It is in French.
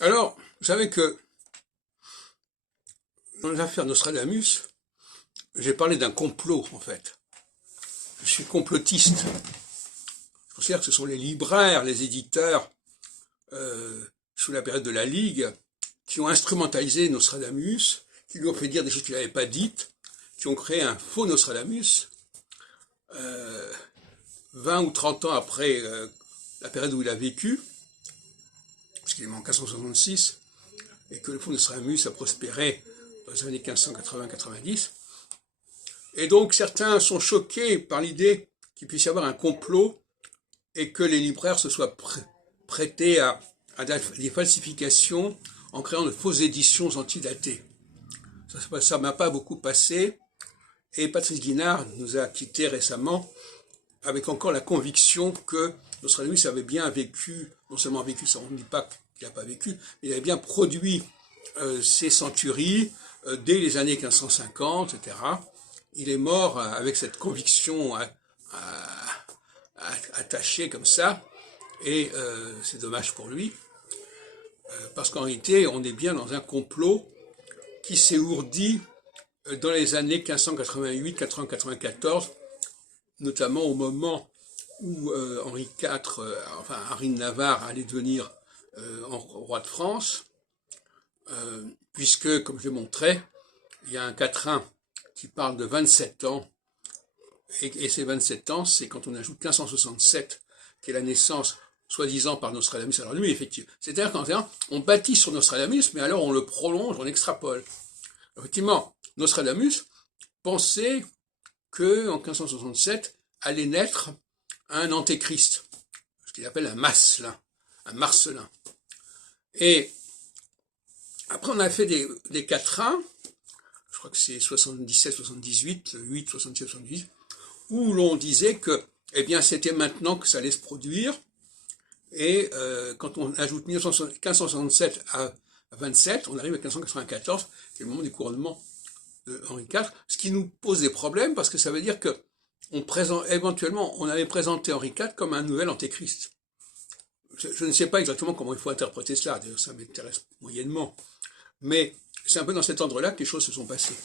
Alors, vous savez que dans l'affaire Nostradamus, j'ai parlé d'un complot, en fait. Je suis complotiste. Je considère que ce sont les libraires, les éditeurs, sous la période de la Ligue, qui ont instrumentalisé Nostradamus, qui lui ont fait dire des choses qu'il n'avait pas dites, qui ont créé un faux Nostradamus, 20 ou 30 ans après la période où il a vécu, puisqu'il est mort en 1566, et que le faux Nostradamus a prospéré dans les années 1580-90. Et donc certains sont choqués par l'idée qu'il puisse y avoir un complot et que les libraires se soient prêtés à des falsifications en créant de fausses éditions antidatées. Ça m'a pas beaucoup passé, et Patrice Guinard nous a quittés récemment avec encore la conviction que Nostradamus avait bien vécu, non seulement vécu, ça on ne dit pas qu'il n'a pas vécu, mais il avait bien produit ces centuries dès les années 1550, etc. Il est mort avec cette conviction attachée comme ça, et c'est dommage pour lui, parce qu'en réalité, on est bien dans un complot qui s'est ourdi dans les années 1588-1594, notamment au moment où Henri IV, enfin Henri de Navarre allait devenir roi de France, puisque, comme je montrais, il y a un quatrain qui parle de 27 ans, et ces 27 ans, c'est quand on ajoute 1567, qui est la naissance, soi-disant par Nostradamus. Alors lui, effectivement, c'est-à-dire qu'on bâtit sur Nostradamus, mais alors on le prolonge, on extrapole. Effectivement, Nostradamus pensait que en 1567 allait naître un antéchrist, ce qu'il appelle un Marcelin, Et après, on a fait des quatrains, je crois que c'est 77, 78, 8, 77, 78, où l'on disait que, eh bien, c'était maintenant que ça allait se produire, et quand on ajoute 1567 à 27, on arrive à 1594, qui est le moment du couronnement de Henri IV, ce qui nous pose des problèmes, parce que ça veut dire que éventuellement, on avait présenté Henri IV comme un nouvel antéchrist. Je ne sais pas exactement comment il faut interpréter cela, d'ailleurs ça m'intéresse moyennement, mais c'est un peu dans cet ordre-là que les choses se sont passées.